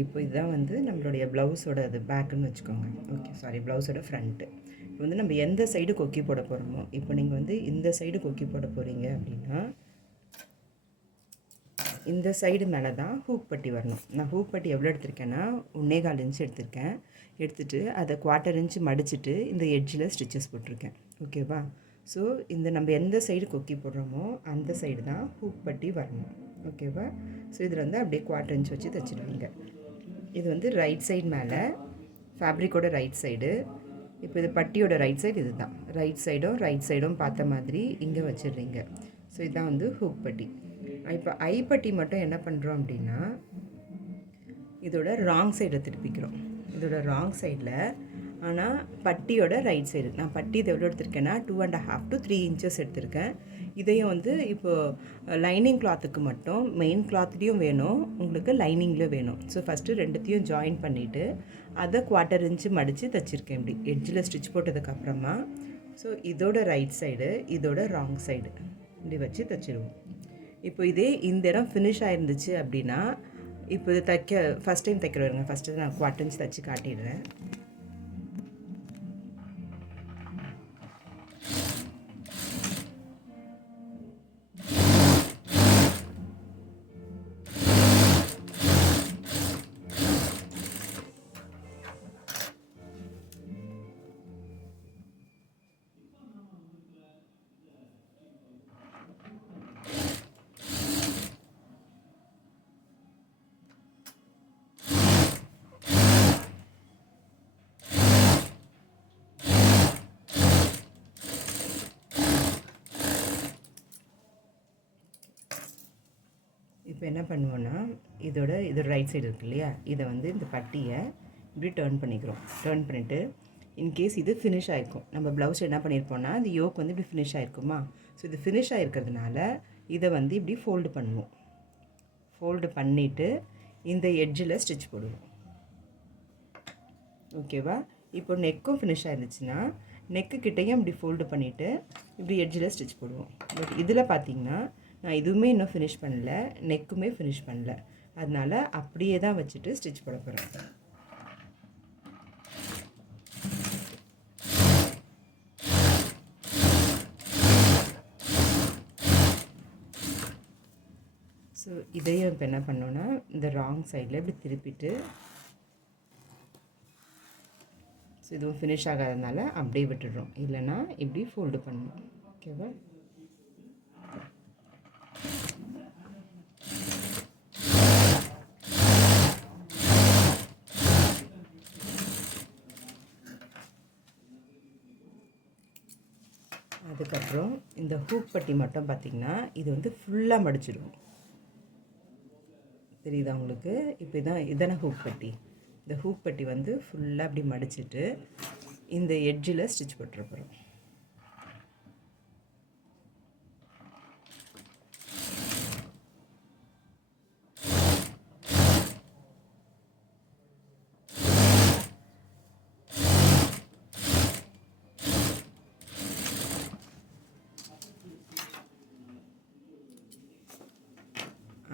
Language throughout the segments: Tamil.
இப்போ இதுதான் வந்து நம்மளுடைய ப்ளவுஸோட அது பேக்குன்னு வச்சுக்கோங்க. ஓகே, சாரி, ப்ளவுஸோட ஃப்ரண்ட்டு. இப்போ வந்து நம்ம எந்த சைடு கொக்கி போட போகிறோமோ, இப்போ நீங்கள் வந்து இந்த சைடு கொக்கி போட போகிறீங்க அப்படின்னா இந்த சைடு மேலே தான் ஹூக் பட்டி வரணும். நான் ஹூக் பட்டி எவ்வளோ எடுத்திருக்கேன்னா 1.25 இன்ச் எடுத்திருக்கேன். எடுத்துகிட்டு அதை 1/4 இன்ச் மடிச்சுட்டு இந்த எட்ஜில் ஸ்டிச்சஸ் போட்டிருக்கேன். ஓகேவா? ஸோ இந்த நம்ம எந்த சைடு கொக்கி போடுறோமோ அந்த சைடு தான் ஹூக் பட்டி வரணும். ஓகேவா? ஸோ இதில் வந்து அப்படியே 1/4 இன்ச் வச்சு தைச்சிடுவீங்க. இது வந்து ரைட் சைடு மேலே, ஃபேப்ரிக்கோட ரைட் சைடு. இப்போ இது பட்டியோட ரைட் சைடு இது தான். ரைட் சைடும் பார்த்த மாதிரி இங்கே வச்சிடுறீங்க. ஸோ இதுதான் வந்து ஹூக் பட்டி. இப்போ ஐப்பட்டி மட்டும் என்ன பண்ணுறோம் அப்படின்னா இதோட ராங் சைடை திருப்பிக்கிறோம். இதோட ராங் சைடில், ஆனால் பட்டியோட ரைட் சைடு. நான் பட்டி இதை எவ்வளோ எடுத்திருக்கேன்னா 2.5 to 3 இன்ச்சஸ் எடுத்திருக்கேன். இதையும் வந்து இப்போது லைனிங் கிளாத்துக்கு மட்டும் மெயின் கிளாத்லேயும் வேணும், உங்களுக்கு லைனிங்லேயும் வேணும். ஸோ ஃபஸ்ட்டு ரெண்டுத்தையும் ஜாயின் பண்ணிவிட்டு அதை 1/4 இன்ச்சு மடித்து தைச்சிருக்கேன். இப்படி எட்ஜில் ஸ்டிச் போட்டதுக்கப்புறமா ஸோ இதோட ரைட் சைடு, இதோட ராங் சைடு இப்படி வச்சு தைச்சிடுவோம். இப்போ இதே இந்த இடம் ஃபினிஷ் ஆயிருந்துச்சு அப்படின்னா, இப்போ இது ஃபஸ்ட் டைம் தைக்கிறவங்க ஃபஸ்ட்டு நான் 1/4 இன்ச் தைச்சி காட்டிடுறேன். இப்போ என்ன பண்ணுவோன்னா இதோட ரைட் சைடு இருக்கு இல்லையா, இதை வந்து இந்த பட்டியை இப்படி டேர்ன் பண்ணிக்கிறோம். டேர்ன் பண்ணிவிட்டு இன்கேஸ் இது ஃபினிஷ் ஆகிருக்கும், நம்ம ப்ளவுஸ் என்ன பண்ணியிருப்போம்னா இந்த யோக் வந்து இப்படி ஃபினிஷ் ஆகிருக்குமா. ஸோ இது ஃபினிஷ் ஆகிருக்கிறதுனால இதை வந்து இப்படி ஃபோல்டு பண்ணுவோம். ஃபோல்டு பண்ணிவிட்டு இந்த எட்ஜில் ஸ்டிச் போடுவோம். ஓகேவா? இப்போ நெக்கும் ஃபினிஷ் ஆகிருந்துச்சுன்னா நெக்கு கிட்டையும் இப்படி ஃபோல்டு பண்ணிவிட்டு இப்படி எட்ஜில் ஸ்டிச் போடுவோம். பட் இதில் பார்த்திங்கன்னா நான் இதுவுமே இன்னும் ஃபினிஷ் பண்ணல, நெக்குமே ஃபினிஷ் பண்ணல. அதனால் அப்படியே தான் வச்சுட்டு ஸ்டிச் போட போகிறேன். ஸோ இதையும் இப்போ என்ன பண்ணோன்னா இந்த ராங் சைடில் இப்படி திருப்பிட்டு, ஸோ இதுவும் ஃபினிஷ் ஆகாததுனால அப்படியே விட்டுடுறோம், இல்லைன்னா இப்படி ஃபோல்டு பண்ணணும். ஓகேவா? அதுக்கப்புறம் இந்த ஹூக் பட்டி மட்டும் பார்த்திங்கன்னா இது வந்து ஃபுல்லாக மடிச்சிடுவோம். தெரியுதா உங்களுக்கு? இப்போ இதான ஹூக் பட்டி. இந்த ஹூக் பட்டி வந்து ஃபுல்லாக அப்படி மடிச்சுட்டு இந்த எட்ஜில் ஸ்டிச் போட்டுற போகிறோம்.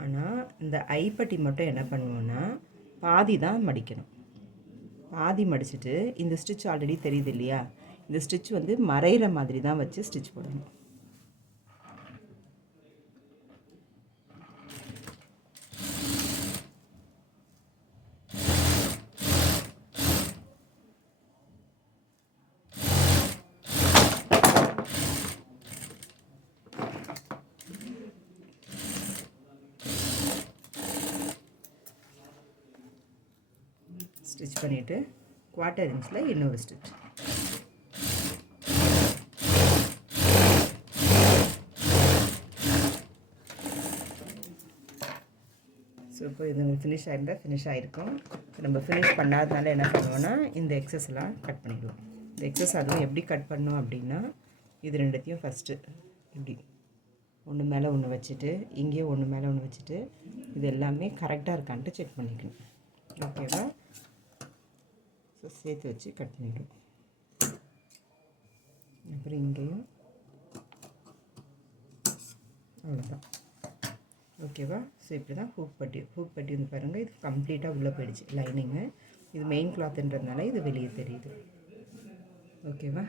ஆனால் இந்த ஐப்பட்டி மட்டும் என்ன பண்ணுவோன்னா பாதி தான் மடிக்கணும். பாதி மடிச்சுட்டு இந்த ஸ்டிச் ஆல்ரெடி தெரியுது இல்லையா, இந்த ஸ்டிச் வந்து மறைகிற மாதிரி தான் வச்சு ஸ்டிச் போடணும். ஸ்டிச் பண்ணிவிட்டு 1/4 இன்ச்சில் இன்னொரு ஸ்டிச். ஸோ இப்போ இது ஃபினிஷ் ஆகிருந்தால் ஃபினிஷ் ஆகிருக்கும். நம்ம ஃபினிஷ் பண்ணாதனால என்ன பண்ணுவோன்னா இந்த எக்ஸஸ்லாம் கட் பண்ணிவிடுவோம். இந்த எக்ஸஸ் அதுவும் எப்படி கட் பண்ணோம் அப்படின்னா இது ரெண்டுத்தையும் ஃபஸ்ட்டு இப்படி ஒன்று மேலே ஒன்று வச்சுட்டு, இங்கேயும் ஒன்று மேலே ஒன்று வச்சுட்டு, இது எல்லாமே கரெக்டாக இருக்கான்ட்டு செக் பண்ணிக்கணும். ஓகேவா? ஸோ சேர்த்து வச்சு கட் பண்ணிவிடுவோம். அப்புறம் இங்கேயும் அவ்வளோதான். ஓகேவா? ஸோ இப்படி தான் ஹூக் பட்டி வந்து பாருங்கள், இது கம்ப்ளீட்டாக உள்ளே போயிடுச்சு லைனிங்கு. இது மெயின் கிளாத்துன்றதுனால இது வெளியே தெரியுது. ஓகேவா?